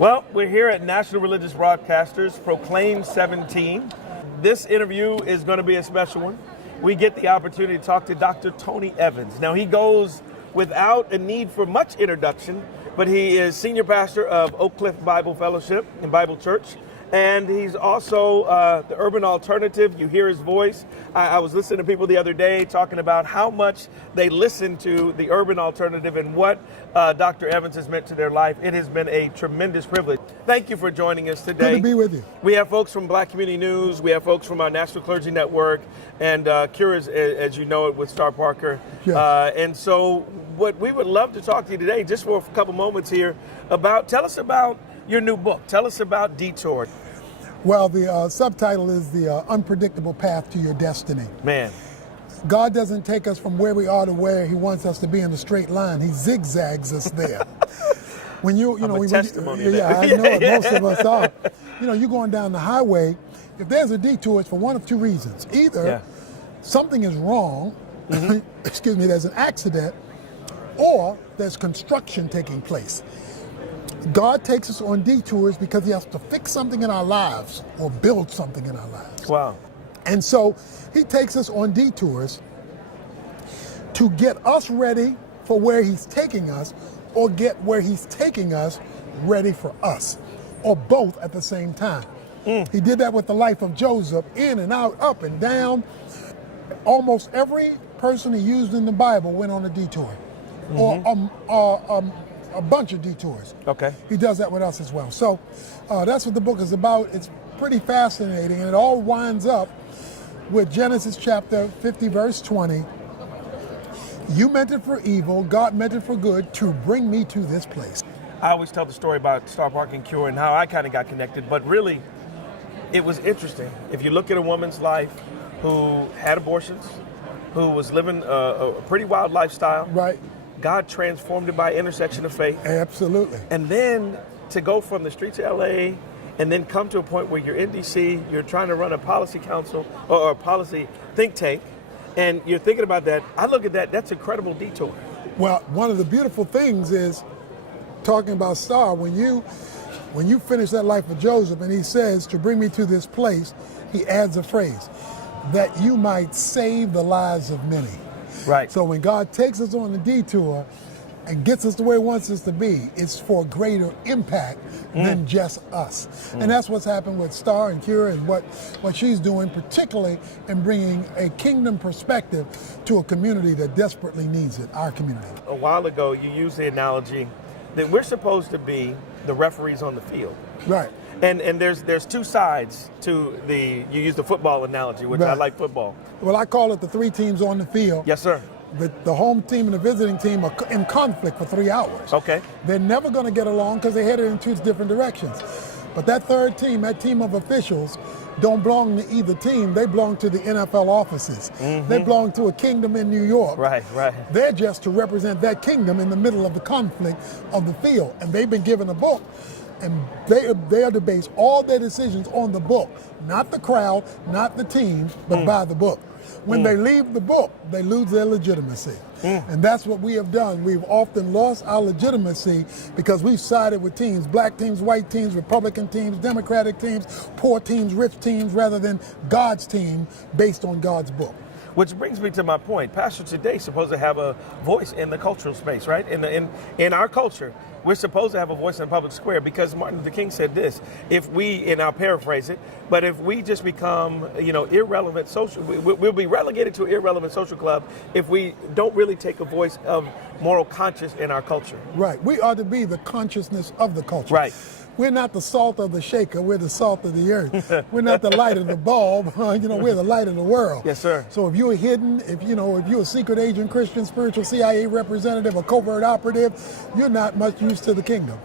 Well, we're here at National Religious Broadcasters, Proclaim 17. This interview is going to be a special one. We get the opportunity to talk to Dr. Tony Evans. Now, he goes without a need for much introduction, but he is senior pastor of Oak Cliff Bible Fellowship and Bible Church. And he's also the Urban Alternative. You hear his voice. I was listening to people the other day talking about how much they listen to the Urban Alternative and what Dr. Evans has meant to their life. It has been a tremendous privilege. Thank you for joining us today. Good to be with you. We have folks from Black Community News. We have folks from our National Clergy Network and Cures, as you know it, with Star Parker. Yes. And so what we would love to talk to you today, just for a couple moments here, tell us about your new book. Tell us about Detour. Well, the subtitle is The Unpredictable Path to Your Destiny. Man. God doesn't take us from where we are to where he wants us to be in a straight line. He zigzags us there. When you know, I'm a testimony to yeah, that. I know it. Most of us are. You know, you're going down the highway. If there's a detour, it's for one of two reasons. Either something is wrong, excuse me, there's an accident, or there's construction taking place. God takes us on detours because he has to fix something in our lives or build something in our lives. Wow. And so he takes us on detours to get us ready for where he's taking us, or get where he's taking us ready for us, or both at the same time. He did that with the life of Joseph, in and out, up and down. Almost every person he used in the Bible went on a detour, or a bunch of detours. Okay. He does that with us as well. So that's what the book is about. It's pretty fascinating, and it all winds up with Genesis chapter 50, verse 20. You meant it for evil, God meant it for good, to bring me to this place. I always tell the story about Star Park and Cure and how I kind of got connected, but really, it was interesting. If you look at a woman's life who had abortions, who was living a pretty wild lifestyle, Right. God transformed it by intersection of faith. Absolutely. And then to go from the streets of LA and then come to a point where you're in DC, you're trying to run a policy council or a policy think tank, and you're thinking about that. I look at that, that's an incredible detour. Well, one of the beautiful things is, talking about Star, when you finish that life of Joseph and he says, to bring me to this place, he adds a phrase, that you might save the lives of many. Right. So when God takes us on a detour and gets us to where he wants us to be, it's for greater impact than just us. And that's what's happened with Star and Cure and what she's doing, particularly in bringing a kingdom perspective to a community that desperately needs it, our community. A while ago, you used the analogy that we're supposed to be the referees on the field. Right. And there's two sides to you use the football analogy, which I Right. like football. Well, I call it the three teams on the field. Yes, sir. The home team and the visiting team are in conflict for 3 hours. Okay. They're never going to get along because they're headed in two different directions. But that third team, that team of officials, don't belong to either team. They belong to the NFL offices. They belong to a kingdom in New York. Right. They're just to represent that kingdom in the middle of the conflict of the field. And they've been given a book. And they are to base all their decisions on the book, not the crowd, not the team, but by the book. When they leave the book, they lose their legitimacy. And that's what we have done. We've often lost our legitimacy because we've sided with teams, black teams, white teams, Republican teams, Democratic teams, poor teams, rich teams, rather than God's team based on God's book. Which brings me to my point. Pastor today is supposed to have a voice in the cultural space, right? In our culture, we're supposed to have a voice in the public square because Martin Luther King said this: if we, and I'll paraphrase it, but if we just become, irrelevant social, we'll be relegated to an irrelevant social club if we don't really take a voice of moral conscience in our culture. Right. We are to be the consciousness of the culture. Right. We're not the salt of the shaker. We're the salt of the earth. We're not the light of the bulb. We're the light of the world. Yes, sir. So if you're hidden, if you're a secret agent, Christian, spiritual CIA representative, a covert operative, you're not much use to the kingdom.